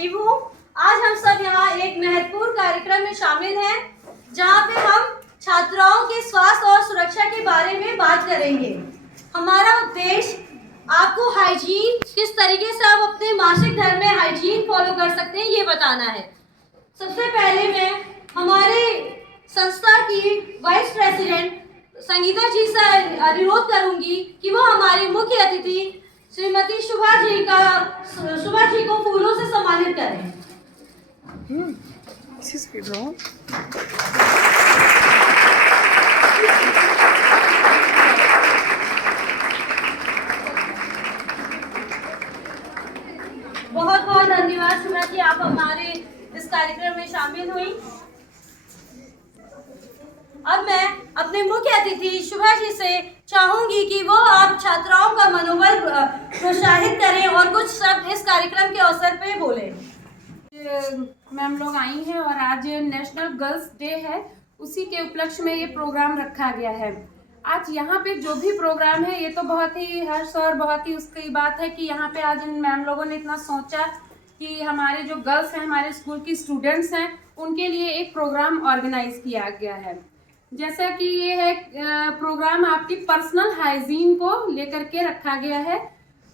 शिव हूँ। आज हम सब यहाँ एक महत्वपूर्ण कार्यक्रम में शामिल हैं, जहाँ पे हम छात्राओं के स्वास्थ्य और सुरक्षा के बारे में बात करेंगे। हमारा उद्देश्य आपको हाइजीन, किस तरीके से आप अपने मासिक धर्म में हाइजीन फॉलो कर सकते हैं, ये बताना है। सबसे पहले मैं हमारे संस्था की वाइस प्रेसिडेंट संगीता जी से अनुरोध करूंगी कि वो हमारी मुख्य अतिथि श्रीमती शुभा जी को फूलों से सम्मानित करें। बहुत बहुत धन्यवाद शुभा जी, आप हमारे इस कार्यक्रम में शामिल हुई। अब मैं अपने मुख्य अतिथि शुभा जी से चाहूंगी कि वो आप छात्राओं का मनोबल प्रोत्साहित करें और कुछ शब्द इस कार्यक्रम के अवसर पे बोलें। मैम लोग आई हैं और आज नेशनल गर्ल्स डे है, उसी के उपलक्ष्य में ये प्रोग्राम रखा गया है। आज यहाँ पे जो भी प्रोग्राम है, ये तो बहुत ही हर्ष और बहुत ही उसकी बात है कि यहाँ पे आज इन मैम लोगों ने इतना सोचा कि हमारे जो गर्ल्स हैं, हमारे स्कूल की स्टूडेंट्स हैं, उनके लिए एक प्रोग्राम ऑर्गेनाइज किया गया है। जैसा कि ये है प्रोग्राम आपकी पर्सनल हाइजीन को लेकर के रखा गया है।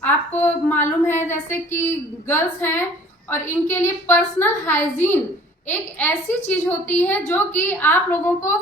आपको मालूम है जैसे कि गर्ल्स हैं और इनके लिए पर्सनल हाइजीन एक ऐसी चीज होती है जो कि आप लोगों को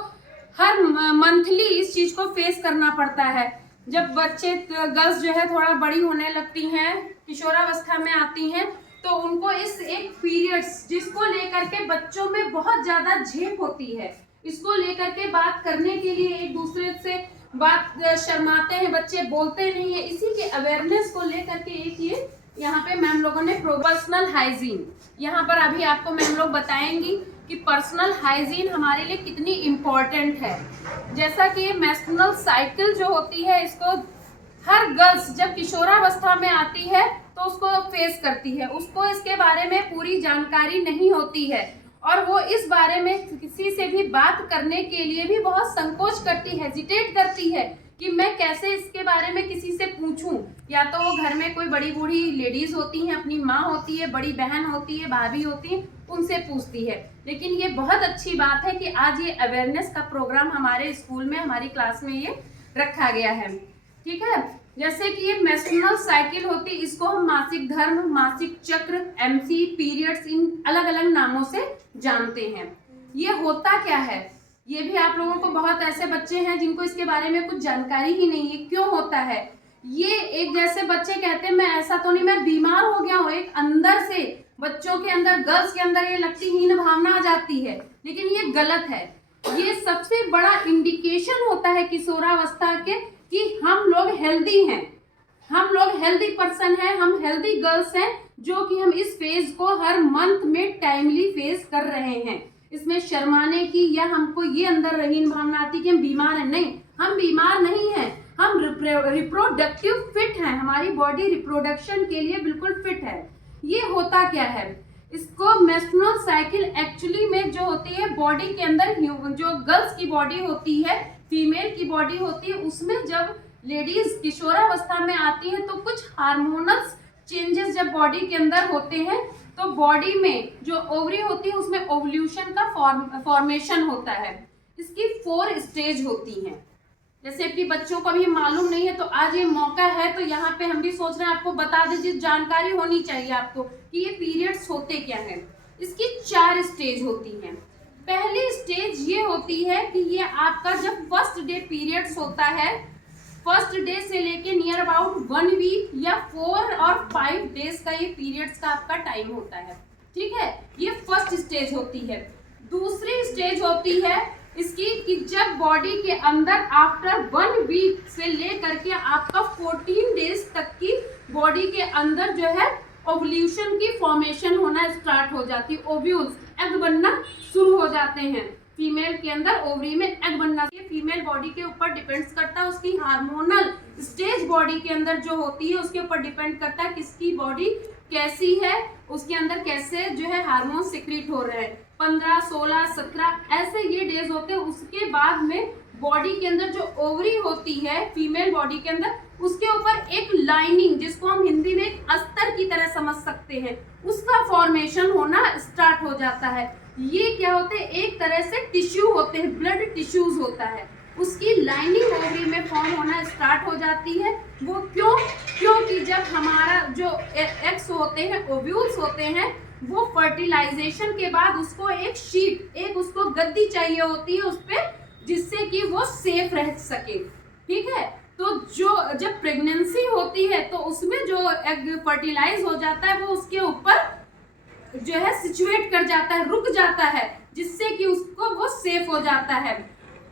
हर मंथली इस चीज को फेस करना पड़ता है। जब बच्चे गर्ल्स जो है थोड़ा बड़ी होने लगती हैं, किशोरावस्था में आती हैं, तो उनको इस एक पीरियड्स जिसको लेकर के बच्चों में बहुत ज्यादा झेप होती है, इसको लेकर के बात करने के लिए एक दूसरे से बात शर्माते हैं, बच्चे बोलते नहीं है। इसी के अवेयरनेस को लेकर के एक ये यहाँ पे मैम लोगों ने पर्सनल हाइजीन, यहाँ पर अभी आपको मैम लोग बताएंगी कि पर्सनल हाइजीन हमारे लिए कितनी इम्पोर्टेंट है। जैसा कि मेंस्ट्रुअल साइकिल जो होती है, इसको हर गर्ल्स जब किशोरावस्था में आती है तो उसको फेस करती है, उसको इसके बारे में पूरी जानकारी नहीं होती है और वो इस बारे में किसी से भी बात करने के लिए भी बहुत संकोच करती है, हेजिटेट करती है कि मैं कैसे इसके बारे में किसी से पूछूं। या तो वो घर में कोई बड़ी बूढ़ी लेडीज होती हैं, अपनी माँ होती है, बड़ी बहन होती है, भाभी होती है, उनसे पूछती है। लेकिन ये बहुत अच्छी बात है कि आज ये अवेयरनेस का प्रोग्राम हमारे स्कूल में, हमारी क्लास में ये रखा गया है। ठीक है, जैसे कि ये मेंस्ट्रुअल साइकिल होती, इसको हम मासिक धर्म, मासिक चक्र, MC, पीरियड्स, इन अलग अलग नामों से जानते हैं। ये होता क्या है, ये भी आप लोगों को बहुत ऐसे बच्चे हैं जिनको इसके बारे में कुछ जानकारी ही नहीं है। क्यों होता है ये? एक जैसे बच्चे कहते हैं मैं ऐसा तो नहीं, मैं बीमार हो गया हूँ, एक अंदर से बच्चों के अंदर, गर्ल्स के अंदर ये लक्षणहीन भावना आ जाती है, लेकिन ये गलत है। ये सबसे बड़ा इंडिकेशन होता है किशोरावस्था के कि हम लोग हेल्दी हैं, हम लोग हेल्दी पर्सन हैं, हम हेल्दी गर्ल्स हैं, जो कि हम इस फेज को हर मंथ में टाइमली फेस कर रहे हैं। इसमें शर्माने की या हमको ये अंदर रहीन भावना आती कि हम बीमार हैं, नहीं, हम बीमार नहीं हैं, हम रिप्रोडक्टिव फिट हैं, हमारी बॉडी रिप्रोडक्शन के लिए बिल्कुल फिट है। ये होता क्या है, इसको मेंस्ट्रुअल साइकिल एक्चुअली में जो होती है बॉडी के अंदर, जो गर्ल्स की बॉडी होती है, फीमेल की बॉडी होती है, उसमें जब लेडीज किशोरावस्था में आती है तो कुछ हार्मोनल चेंजेस जब बॉडी के अंदर होते हैं, तो बॉडी में जो ओवरी होती है उसमें ओवल्यूशन का फॉर्मेशन होता है। इसकी 4 स्टेज होती हैं। जैसे कि बच्चों को भी मालूम नहीं है, तो आज ये मौका है, तो यहाँ पे हम भी सोच रहे हैं आपको बता दीजिए, जानकारी होनी चाहिए आपको कि ये पीरियड्स होते क्या हैं। इसकी 4 स्टेज होती हैं। पहली स्टेज ये होती है कि ये आपका जब फर्स्ट डे पीरियड्स होता है, फर्स्ट डे से लेके नियर अबाउट 1 वीक या 4 और 5 डेज का ये पीरियड्स का आपका टाइम होता है। ठीक है, ये फर्स्ट स्टेज होती है। दूसरी स्टेज होती है इसकी कि जब बॉडी के अंदर आफ्टर 1 वीक से लेकर के आपका 14 डेज तक की बॉडी के अंदर जो है ओवल्यूशन की फॉर्मेशन होना स्टार्ट हो जाती है, ओव्यूल्स, एग बनना शुरू हो जाते हैं। फीमेल के अंदर ओवरी में एग बनना, फीमेल बॉडी के ऊपर डिपेंड्स करता है, उसकी हार्मोनल स्टेज बॉडी के अंदर जो होती है उसके ऊपर डिपेंड करता है किसकी बॉडी कैसी है, उसके अंदर कैसे जो है हार्मोन सिक्रीट हो रहे हैं। 15, 16, 17 ऐसे ये डेज होते हैं। उसके बाद में बॉडी के अंदर जो ओवरी होती है फीमेल बॉडी के अंदर, उसके ऊपर एक लाइनिंग, जिसको हम हिंदी में एक अस्तर की तरह समझ सकते हैं, उसका फॉर्मेशन होना स्टार्ट हो जाता है। ये क्या होते हैं, एक तरह से टिश्यू होते हैं, ब्लड टिश्यूज होता है, उसकी लाइनिंग ओवरी में फॉर्म होना स्टार्ट हो जाती है। वो क्योंकि जब हमारा जो एग्स होते हैं, ओव्यूल्स होते हैं, वो फर्टिलाइजेशन के बाद उसको एक शीट, एक उसको गद्दी चाहिए होती है उस पे, जिससे कि वो सेफ रह सके। ठीक है, तो जब प्रेगनेंसी होती है तो उसमें जो एग फर्टिलाइज हो जाता है वो उसके ऊपर जो है सिचुएट कर जाता है, रुक जाता है, जिससे कि उसको वो सेफ हो जाता है।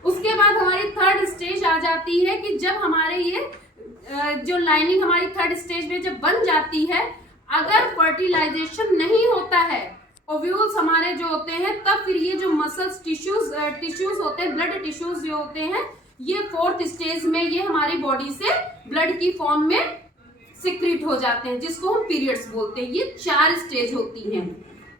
उसके बाद हमारी थर्ड स्टेज आ जाती है कि जब हमारे ये जो लाइनिंग हमारी थर्ड स्टेज में जब बन जाती है, अगर फर्टिलाइजेशन नहीं होता है, ओव्यूल्स हमारे जो होते हैं, तब फिर ये जो मसल्स टिश्यूज होते हैं, ब्लड टिश्यूज जो होते हैं, ये फोर्थ स्टेज में ये हमारी बॉडी से ब्लड की फॉर्म में सिक्रीट हो जाते हैं, जिसको हम पीरियड्स बोलते हैं। ये 4 स्टेज होती हैं।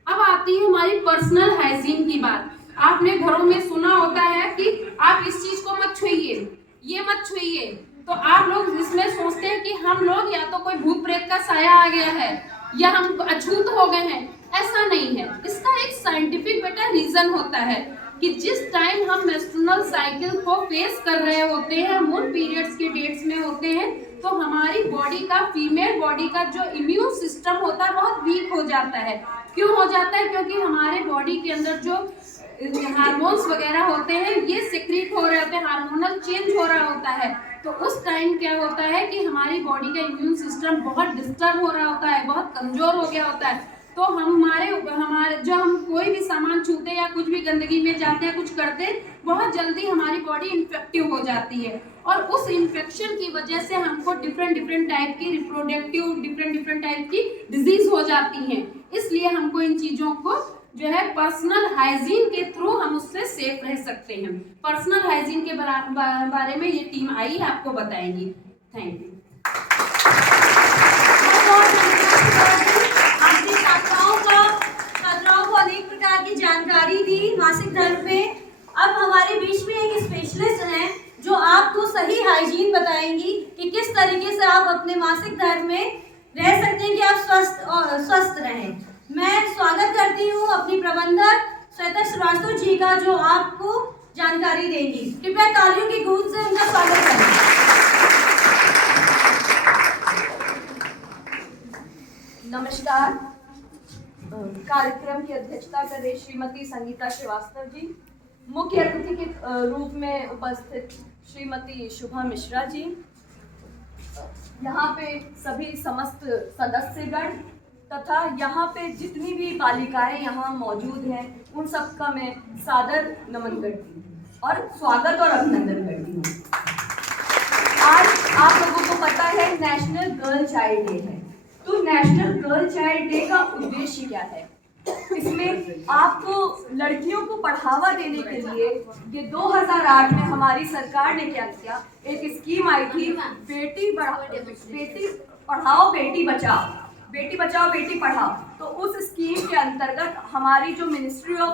अब आती है हमारी पर्सनल हाइजीन की बात। आपने घरों में सुना होता है कि आप इस चीज को मत छुइए, ये मत छुइए, तो आप लोग इसमें सोचते हैं कि हम लोग या तो कोई भूत प्रेत का साया आ गया है या हम अछूत हो गए हैं। ऐसा नहीं है। इसका एक साइंटिफिक बेटा रीजन होता है कि जिस टाइम हम मेंस्ट्रुअल साइकिल को फेस कर रहे होते हैं, हम उन पीरियड्स के डेट्स में होते हैं, तो हमारी बॉडी का, फीमेल बॉडी का जो इम्यून सिस्टम होता है बहुत वीक हो जाता है। क्यों हो जाता है? क्योंकि हमारे बॉडी के अंदर जो हार्मोन्स वगैरह होते हैं ये सिक्रीट हो रहे होते हैं, हार्मोनल चेंज हो रहा होता है। तो उस टाइम क्या होता है कि हमारी बॉडी का इम्यून सिस्टम बहुत डिस्टर्ब हो रहा होता है, बहुत कमजोर हो गया होता है। तो हमारे जो हम कोई भी सामान छूते या कुछ भी गंदगी में जाते हैं, कुछ करते हैं, बहुत जल्दी हमारी बॉडी इन्फेक्टिव हो जाती है, और उस इन्फेक्शन की वजह से हमको डिफरेंट टाइप की रिप्रोडक्टिव डिफरेंट टाइप की डिजीज हो जाती हैं। इसलिए हमको इन चीजों को जो है पर्सनल हाइजीन के थ्रू हम उससे सेफ रह सकते हैं। पर्सनल हाइजीन के बारे में ये टीम आई है, आपको बताएंगी। Thank you. आपने छात्राओं को अनेक प्रकार की जानकारी दी मासिक धर्म पे। अब हमारे बीच में एक स्पेशलिस्ट हैं जो आपको सही हाइजीन बताएंगी कि किस तरीके से आप अपने मासिक धर्म में रह सकते हैं कि आप स्वस्थ रहें। मैं स्वागत करती हूँ अपनी प्रबंधक श्वेता श्रीवास्तव जी का, जो आपको जानकारी देंगी। कृपया तालियों की गूंज से उनका स्वागत करें। नमस्कार। कार्यक्रम की अध्यक्षता कर रही श्रीमती संगीता श्रीवास्तव जी, मुख्य अतिथि के रूप में उपस्थित श्रीमती शुभा मिश्रा जी, यहाँ पे सभी समस्त सदस्यगण तथा यहाँ पे जितनी भी बालिकाएं यहाँ मौजूद हैं, उन सबका मैं सादर नमन करती हूँ और स्वागत और अभिनंदन करती हूँ। आज आप लोगों को पता है नेशनल गर्ल चाइल्ड डे है। तो नेशनल गर्ल चाइल्ड डे का उद्देश्य क्या है? इसमें आपको लड़कियों को बढ़ावा देने के लिए ये 2008 में हमारी सरकार ने क्या किया, एक स्कीम आई थी, बेटी पढ़ाओ बेटी बचाओ बेटी पढ़ाओ। तो उस स्कीम के अंतर्गत हमारी जो ministry of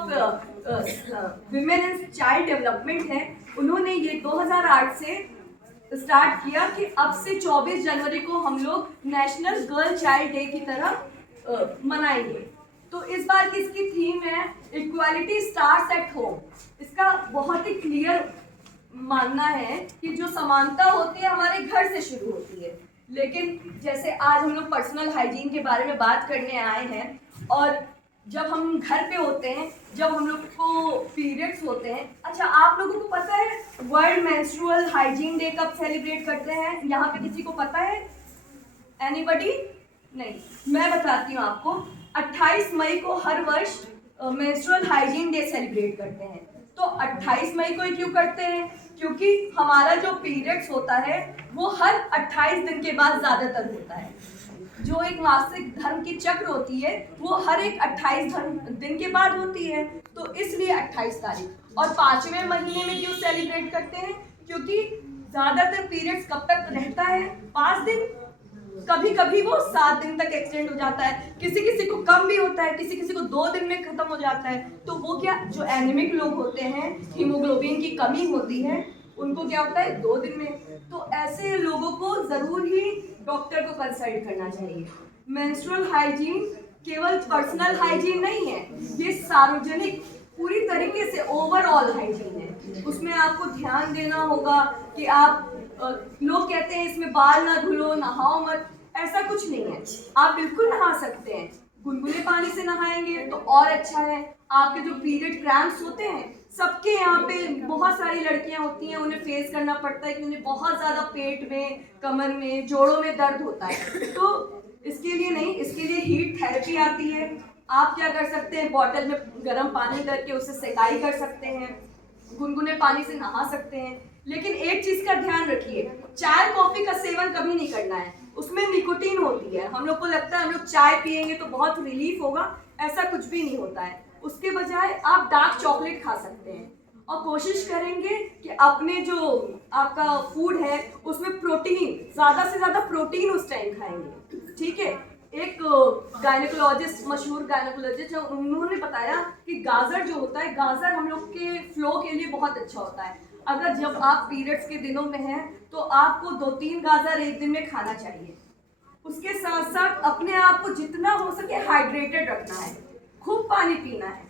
women and child development है, उन्होंने ये 2008 से स्टार्ट किया कि अब से 24 जनवरी को हम लोग नेशनल गर्ल चाइल्ड डे की तरह मनाएंगे। तो इस बार की इसकी थीम है इक्वालिटी स्टार्ट्स एट होम। इसका बहुत ही क्लियर मानना है कि जो समानता होती है हमारे घर से शुरू होती है। लेकिन जैसे आज हम लोग पर्सनल हाइजीन के बारे में बात करने आए हैं, और जब हम घर पे होते हैं, जब हम लोग को पीरियड्स होते हैं, अच्छा आप लोगों को पता है वर्ल्ड मेंस्ट्रुअल हाइजीन डे कब सेलिब्रेट करते हैं? यहाँ पे किसी को पता है? एनीबडी? नहीं, मैं बताती हूँ आपको। 28 मई को हर वर्ष मेंस्ट्रुअल हाइजीन डे सेलिब्रेट करते हैं। तो 28 मई को क्यों करते हैं? क्योंकि हमारा जो पीरियड्स होता है वो हर 28 दिन के बाद ज़्यादातर होता है। जो एक मासिक धर्म की चक्र होती है वो हर एक 28 दिन के बाद होती है। तो इसलिए 28 तारीख। और 5वें महीने में क्यों सेलिब्रेट करते हैं? क्योंकि ज़्यादातर पीरियड्स कब तक रहता है? 5 दिन, कभी कभी वो 7 दिन तक एक्सटेंड हो जाता है, किसी किसी को कम भी होता है, किसी किसी को 2 दिन में खत्म हो जाता है। तो वो क्या, जो एनीमिक लोग होते हैं, हीमोग्लोबिन की कमी होती है, उनको क्या होता है 2 दिन में। तो ऐसे लोगों को जरूर ही डॉक्टर को कंसल्ट करना चाहिए। मेंस्ट्रुअल हाइजीन केवल पर्सनल हाइजीन नहीं है, ये सार्वजनिक पूरी तरीके से ओवरऑल हाइजीन है। उसमें आपको ध्यान देना होगा कि आप लोग कहते हैं इसमें बाल ना धुलो, नहाओ मत, ऐसा कुछ नहीं है। आप बिल्कुल नहा सकते हैं, गुनगुने पानी से नहाएंगे तो और अच्छा है। आपके जो पीरियड क्रैम्प्स होते हैं, सबके यहाँ पे बहुत सारी लड़कियां होती हैं, उन्हें फेस करना पड़ता है कि उन्हें बहुत ज़्यादा पेट में, कमर में, जोड़ों में दर्द होता है। तो इसके लिए नहीं, इसके लिए हीट थेरेपी आती है। आप क्या कर सकते हैं, बॉटल में गर्म पानी करके उससे सेकाई कर सकते हैं, गुनगुने पानी से नहा सकते हैं। लेकिन एक चीज़ का ध्यान रखिए, चाय कॉफ़ी का सेवन कभी नहीं करना है, उसमें निकोटीन होती है। हम लोग को लगता है हम लोग चाय पियेंगे तो बहुत रिलीफ होगा, ऐसा कुछ भी नहीं होता है। उसके बजाय आप डार्क चॉकलेट खा सकते हैं और कोशिश करेंगे कि अपने जो आपका फूड है उसमें प्रोटीन, ज़्यादा से ज़्यादा प्रोटीन उस टाइम खाएंगे, ठीक है। एक गायनेकोलॉजिस्ट, मशहूर गायनेकोलॉजिस्ट है, उन्होंने बताया कि गाजर जो होता है, गाजर हम लोग के फ्लो के लिए बहुत अच्छा होता है। अगर जब आप पीरियड्स के दिनों में हैं तो आपको 2-3 गाजर एक दिन में खाना चाहिए। उसके साथ साथ अपने आप को जितना हो सके हाइड्रेटेड रखना है, खूब पानी पीना है।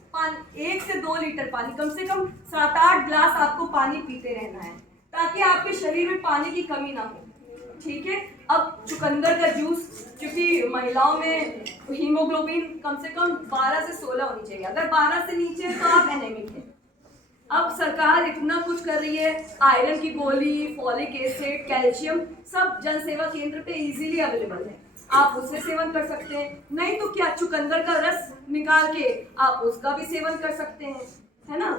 1 से 2 लीटर पानी, कम से कम 7-8 ग्लास आपको पानी पीते रहना है ताकि आपके शरीर में पानी की कमी ना हो, ठीक है। अब चुकंदर का जूस, क्योंकि महिलाओं में हीमोग्लोबिन कम से कम 12 से 16 होनी चाहिए, अगर 12 से नीचे है तो आप एनेमिक हैं। अब सरकार इतना कुछ कर रही है, आयरन की गोली, फॉलिक एसिड, कैल्शियम सब जन सेवा केंद्र पे इजीली अवेलेबल है, आप उससे सेवन कर सकते हैं। नहीं तो क्या, चुकंदर का रस निकाल के आप उसका भी सेवन कर सकते हैं, है ना।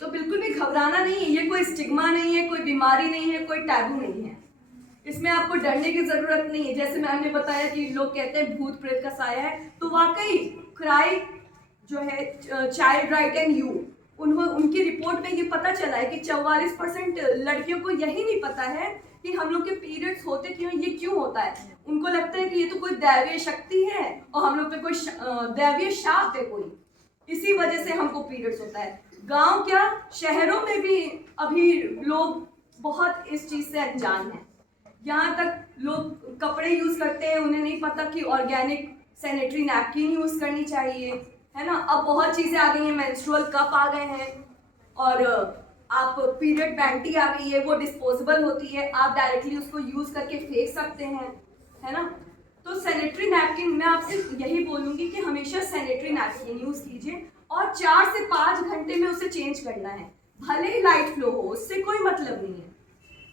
तो बिल्कुल भी घबराना नहीं है, ये कोई स्टिग्मा नहीं है, कोई बीमारी नहीं है, कोई टैबू नहीं है, इसमें आपको डरने की ज़रूरत नहीं है। जैसे मैम ने बताया कि लोग कहते हैं भूत प्रेत का साया है, तो वाकई क्राई जो है, चाइल्ड राइट एंड यू, उनकी रिपोर्ट में ये पता चला है कि 44% लड़कियों को यही नहीं पता है कि हम लोग के पीरियड्स होते क्यों, ये क्यों होता है। उनको लगता है कि ये तो कोई दैवीय शक्ति है और हम लोग पे कोई दैवीय शाप है कोई, इसी वजह से हमको पीरियड्स होता है। गांव क्या, शहरों में भी अभी लोग बहुत इस चीज़ से अनजान हैं। यहाँ तक लोग कपड़े यूज़ करते हैं, उन्हें नहीं पता कि ऑर्गेनिक सैनिटरी नैपकिन यूज़ करनी चाहिए, है ना। अब बहुत चीज़ें आ गई हैं, मेंस्ट्रुअल कप आ गए हैं, और आप पीरियड पैंटी आ गई है, वो डिस्पोजेबल होती है, आप डायरेक्टली उसको यूज़ करके फेंक सकते हैं, है ना। तो सैनिटरी नैपकिन, मैं आपसे यही बोलूँगी कि हमेशा सैनिटरी नैपकिन यूज़ कीजिए और 4 से 5 घंटे में उसे चेंज करना है। भले ही लाइट फ्लो हो, उससे कोई मतलब नहीं है,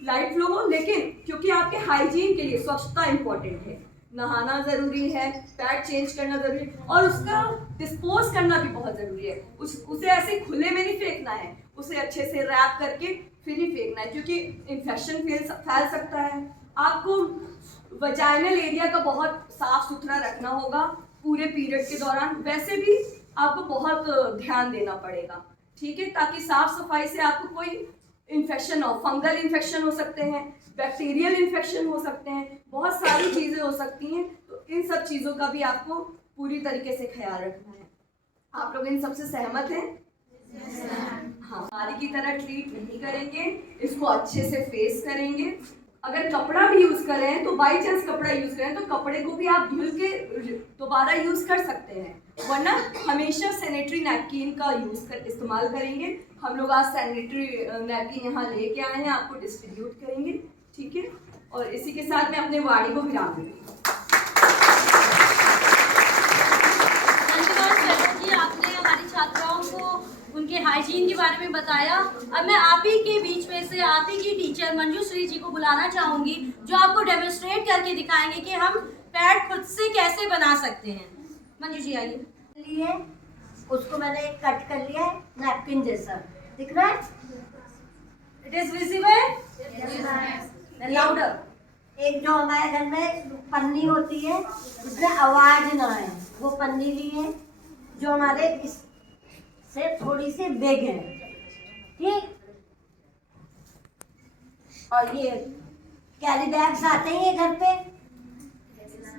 लाइट फ्लो हो, लेकिन क्योंकि आपके हाइजीन के लिए स्वच्छता इंपॉर्टेंट है, नहाना ज़रूरी है, पैड चेंज करना ज़रूरी है, और उसका डिस्पोज करना भी बहुत ज़रूरी है। उसे ऐसे खुले में नहीं फेंकना है, उसे अच्छे से रैप करके फिर ही फेंकना है, क्योंकि इन्फेक्शन फैल सकता है। आपको वजाइनल एरिया का बहुत साफ सुथरा रखना होगा पूरे पीरियड के दौरान, वैसे भी आपको बहुत ध्यान देना पड़ेगा, ठीक है, ताकि साफ सफाई से आपको कोई इन्फेक्शन हो। फंगल इन्फेक्शन हो सकते हैं, बैक्टीरियल इन्फेक्शन हो सकते हैं, बहुत सारी चीज़ें हो सकती हैं। तो इन सब चीज़ों का भी आपको पूरी तरीके से ख्याल रखना है। आप लोग इन सबसे सहमत हैं? हाँ, बीमारी की तरह ट्रीट नहीं करेंगे, इसको अच्छे से फेस करेंगे। अगर कपड़ा भी यूज़ करें तो बाई चांस कपड़ा यूज़ करें तो कपड़े को भी आप धुल के दोबारा यूज़ कर सकते हैं, वरना हमेशा सैनिटरी नैपकिन का इस्तेमाल करेंगे। हम लोग आज सैनिटरी नैपकिन यहाँ लेके आए हैं, आपको डिस्ट्रीब्यूट करेंगे, ठीक है। और इसी के साथ मैं अपने वाणी को विराम दूँगी। धन्यवाद मैडम जी, आपने हमारी छात्राओं को उनके हाइजीन के बारे में बताया। अब मैं आप ही के बीच में से आप ही की टीचर मंजूश्री जी को बुलाना चाहूँगी, जो आपको डेमोन्स्ट्रेट करके दिखाएंगे कि हम पैड खुद से कैसे बना सकते हैं। मंजू जी आइए। लिए उसको मैंने कट कर लिया है, नैपकिन जैसा दिख रहा है, इट इज विजिबल, लाउडर। एक जो हमारे घर में पन्नी होती है उसमें आवाज ना आए, वो पन्नी ली है जो हमारे इससे थोड़ी सी बिग है, ठीक। और ये कैरी बैग्स आते हैं ये घर पे,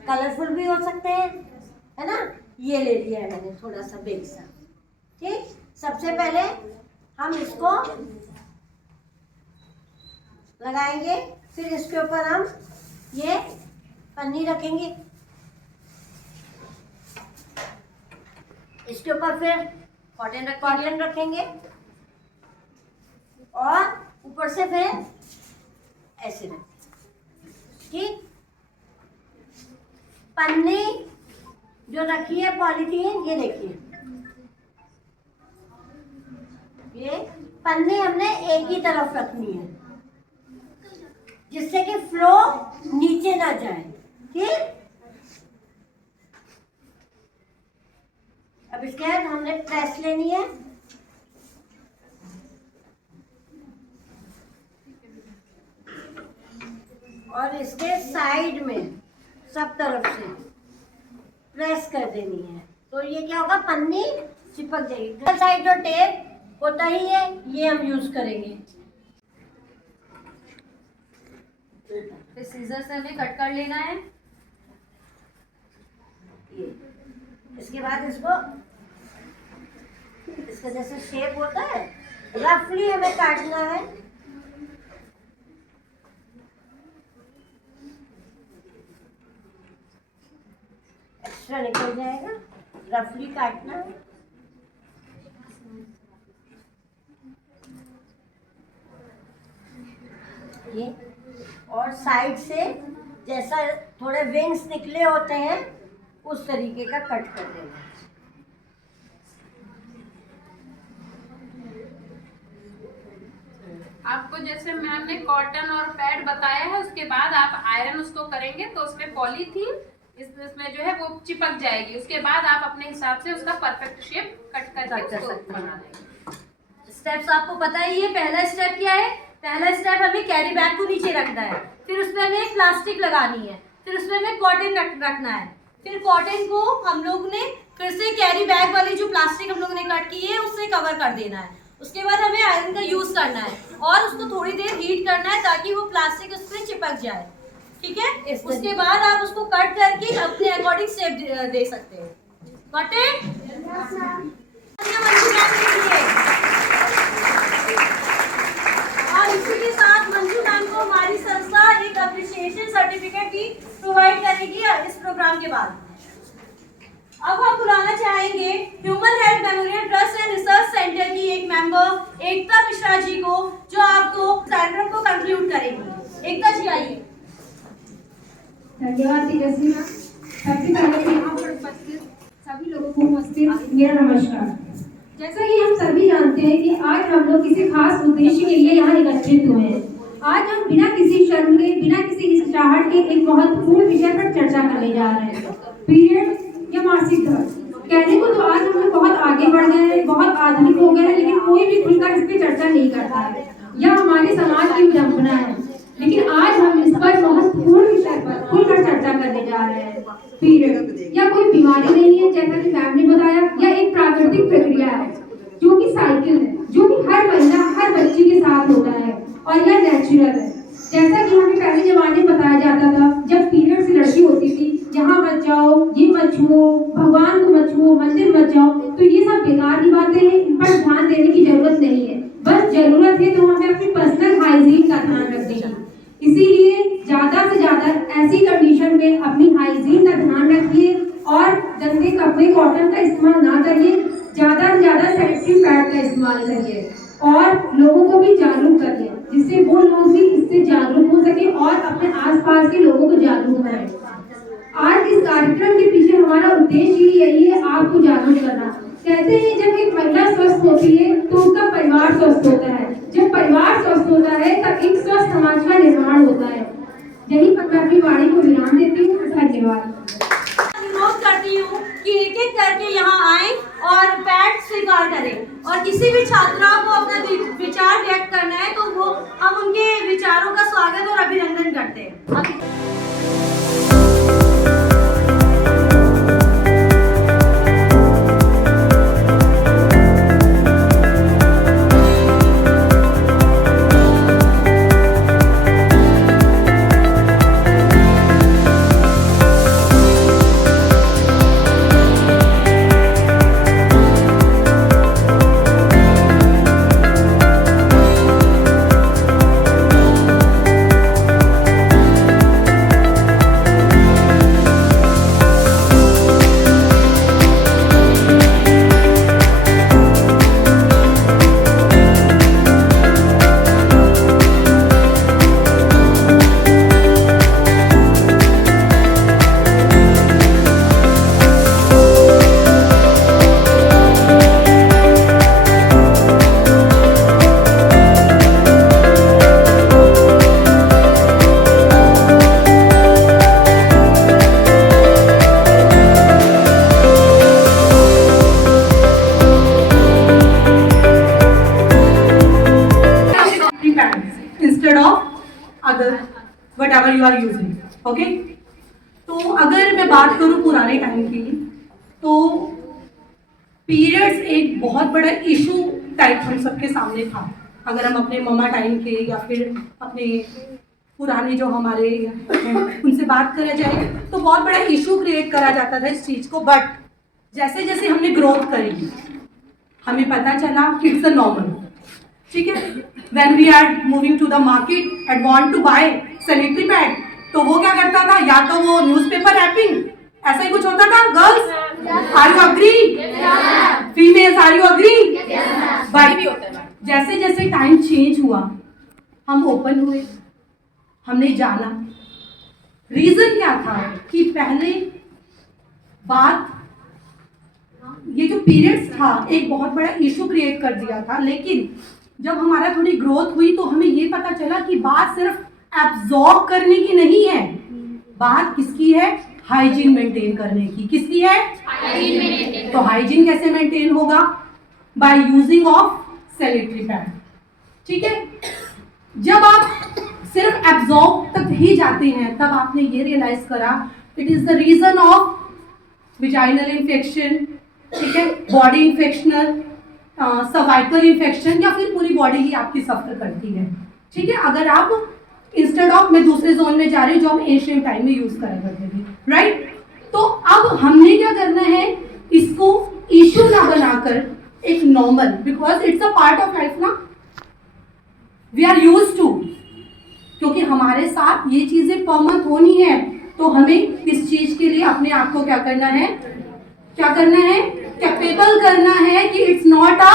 कलरफुल भी हो सकते हैं, है ना। ये ले लिया है मैंने थोड़ा सा बिग सा, ठीक। सबसे पहले हम इसको लगाएंगे, फिर इसके ऊपर हम ये पन्नी रखेंगे, इसके ऊपर फिर कॉटन रखेंगे और ऊपर से फिर ऐसे रखेंगे। ठीक, पन्नी जो रखी है पॉलीथीन, ये देखिए, ये पन्नी हमने एक ही तरफ रखनी है जिससे कि फ्लो नीचे ना जाए। ठीक, अब इसके बाद हमने प्रेस लेनी है, और इसके साइड में सब तरफ से प्रेस कर देनी है, तो ये क्या होगा, पन्नी चिपक जाएगी। साइड जो टेप होता ही है, ये हम यूज करेंगे। फिर सीजर से हमें कट कर लेना है। ये इसके बाद इसको, इसका जैसे शेप होता है रफली हमें काटना है। एक्स्ट्रा निकल जाएगा, रफली काटना है। ये और साइड से जैसा थोड़े विंग्स निकले होते हैं उस तरीके का कट कर देना। आपको जैसे मैम ने कॉटन और पैड बताया है, उसके बाद आप आयरन उसको करेंगे तो उसमें पॉलीथीन इसमें जो है वो चिपक जाएगी। उसके बाद आप अपने हिसाब से उसका परफेक्ट शेप कट कर सकते हैं। स्टेप्स आपको पता है, ये पहला स्टेप क्या है? पहला स्टेप हमें कैरी बैग को नीचे रखना है, फिर उसमें हमें प्लास्टिक लगानी है, फिर उसमें हमें कॉटन रखना है, फिर कॉटन को हम लोग ने फिर से कैरी बैग वाली जो प्लास्टिक हम लोग ने कट की है उससे कवर कर देना है। उसके बाद हमें आयरन का यूज करना है और उसको थोड़ी देर हीट करना है ताकि वो प्लास्टिक उस पर चिपक जाए। ठीक है, उसके बाद आप उसको कट करके अपने अकॉर्डिंग शेप दे सकते हैं। और इसी के साथ मंजू मैम को हमारी संस्था एक अप्रिशिएशन सर्टिफिकेट भी प्रोवाइड करेगी इस प्रोग्राम के बाद। अब हम बुलाना चाहेंगे human health memorial trust and research centre की एक मेंबर एकता मिश्रा जी को, जो आपको सेंटर को कंक्लूड करेंगी। एकता जी आइए। धन्यवाद तेजस्वी मैम। सबसे पहले यहाँ पर उपस्थित सभी लोगों को मेरा नमस्कार। जैसा कि हम सभी जानते हैं कि आज हम लोग किसी खास उद्देश्य के लिए यहाँ एकत्रित हुए हैं। आज हम बिना किसी शर्म के, बिना किसी हिचकिचाहट के एक महत्वपूर्ण विषय पर चर्चा करने जा रहे हैं, पीरियड या मासिक धर्म। कहने को तो आज हम लोग बहुत आगे बढ़ गए हैं, बहुत आधुनिक हो गए हैं, लेकिन कोई भी खुलकर इस पर चर्चा नहीं करता है। यह हमारे समाज की विडंबना है, लेकिन आज हम इस पर महत्वपूर्ण विषय पर खुलकर चर्चा करने जा रहे हैं। पीरियड यह कोई बीमारी नहीं है, जैसा कि मैम ने बताया, यह एक प्राकृतिक प्रक्रिया है जो कि साइकिल है, जो कि हर महिला, हर बच्ची के साथ होता है और यह नेचुरल है। जैसा कि हमें पहले जमाने बताया जाता था, जब पीरियड से लड़की होती थी, यहाँ मत जाओ, ये मत छुओ, भगवान को मत छुओ, मंदिर मत जाओ, तो ये सब बेकार की बातें हैं, इन पर ध्यान देने की जरूरत नहीं है। बस जरूरत है तो हमें अपनी पर्सनल हाइजीन का ध्यान रखने की। इसीलिए ज्यादा से ज्यादा ऐसी कंडीशन में अपनी हाइजीन का ध्यान रखिए और गंदे कपड़े, कॉटन का इस्तेमाल ना करिए, ज्यादा से ज्यादा सेफ्टी पैड का इस्तेमाल करिए और लोगों को भी जागरूक करिए, जिससे वो लोग भी इससे जागरूक हो सके और अपने आसपास के लोगों को जागरूक करें। आज इस कार्यक्रम के पीछे हमारा उद्देश्य यही है, आपको जागरूक करना। कहते हैं जब एक महिला स्वस्थ होती है तो उसका परिवार स्वस्थ होता है, जब परिवार स्वस्थ होता है तब एक स्वस्थ समाज का निर्माण होता है। यही पर मैं अपनी वाणी को विराम देती हूँ। धन्यवाद। अनुरोध करती हूँ कि एक एक करके यहाँ आए और पैड स्वीकार करें और किसी भी छात्रा को अपना विचार व्यक्त करना है तो वो हम उनके विचारों का स्वागत और अभिनंदन करते हैं। Other whatever you are using, okay. तो अगर मैं बात करूँ पुराने टाइम की, तो पीरियड्स एक बहुत बड़ा इशू टाइप हम सबके सामने था। अगर हम अपने मम्मा टाइम के या फिर अपने पुराने जो हमारे हैं उनसे बात करा जाए तो बहुत बड़ा इशू क्रिएट करा जाता था इस चीज़ को। बट जैसे जैसे हमने ग्रोथ करी हमें पता चला इट्स अ नॉर्मल, ठीक है। When we are moving to the market and want to buy sanitary pad, तो वो क्या करता था, या तो वो न्यूज़पेपर रैपिंग ऐसा ही कुछ होता था। Girls are you agree, females are you agree, but जैसे जैसे टाइम चेंज हुआ हम ओपन हुए, हमने जाना रीजन क्या था कि पहले बात ये जो पीरियड्स था एक बहुत बड़ा इशू क्रिएट कर दिया था। लेकिन जब हमारा थोड़ी ग्रोथ हुई तो हमें ये पता चला कि बात सिर्फ एब्जॉर्ब करने की नहीं है, बात किसकी है, हाइजीन मेंटेन करने की। किसकी है? तो हाइजीन कैसे मेंटेन होगा? By using of sanitary pad, ठीक है। जब आप सिर्फ एब्जॉर्ब तक ही जाते हैं तब आपने ये रियलाइज करा it is the reason of vaginal infection, ठीक है, बॉडी इन्फेक्शनल, सर्वाइकल इन्फेक्शन, या फिर पूरी बॉडी ही आपकी सफर करती है, ठीक है। अगर आप इंस्टेड ऑफ, मैं दूसरे जोन में जा रही हूँ जो हम एशियन टाइम में यूज करा करते थे, राइट। तो अब हमने क्या करना है, इसको इशू ना बनाकर एक normal, because it's a part of life ना, वी आर यूज टू, क्योंकि हमारे साथ ये चीजें परमत होनी है तो हमें इस चीज के लिए अपने आप को क्या करना है, कैपेबल करना है कि इट्स नॉट अ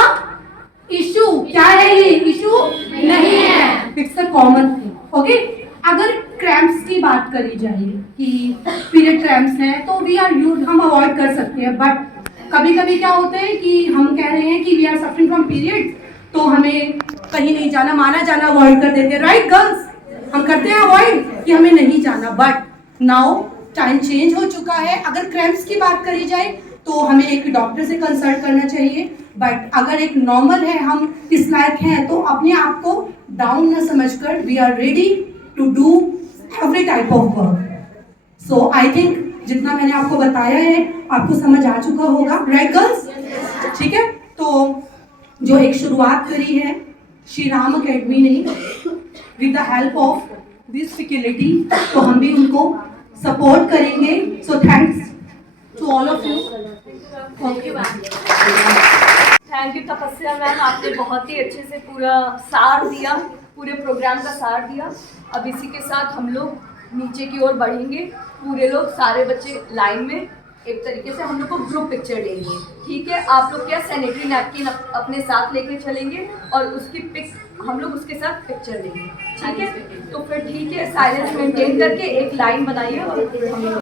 इशू। क्या है ये? इशू नहीं है, it's a common thing, okay. अगर क्रैम्प्स की बात करी जाए कि पीरियड क्रैम्प्स हैं तो वी आर यूज, हम अवॉइड कर सकते हैं। बट कभी कभी क्या होता है कि हम कह रहे हैं कि we are suffering from period, तो हमें कहीं नहीं जाना, माना जाना अवॉइड कर देते हैं, राइट गर्ल्स, हम करते हैं अवॉइड कि हमें नहीं जाना। बट नाउ टाइम चेंज हो चुका है। अगर क्रैम्प्स की बात करी जाए तो हमें एक डॉक्टर से कंसल्ट करना चाहिए। बट अगर एक नॉर्मल है, हम इस लायक हैं, तो अपने आप को डाउन न समझकर we are ready to do every type of work. So I think जितना मैंने आपको बताया है आपको समझ आ चुका होगा, राइट गर्ल्स, ठीक है। तो जो एक शुरुआत करी है श्री राम अकेडमी ने with the help of this facility, तो हम भी उनको सपोर्ट करेंगे। So thanks to all of you. Thank you Tapasya ma'am, आपने बहुत ही अच्छे से पूरा सार दिया, पूरे प्रोग्राम का सार दिया। अब इसी के साथ हम लोग नीचे की ओर बढ़ेंगे, पूरे लोग, सारे बच्चे लाइन में एक तरीके से हम लोग को ग्रुप पिक्चर लेंगे, ठीक है। आप लोग क्या सैनिटरी नैपकिन अपने साथ लेके चलेंगे और उसकी पिक हम लोग उसके साथ पिक्चर लेंगे, ठीक है। तो फिर ठीक है, साइलेंस मेंटेन करके एक लाइन बनाइए और फिर हम लोग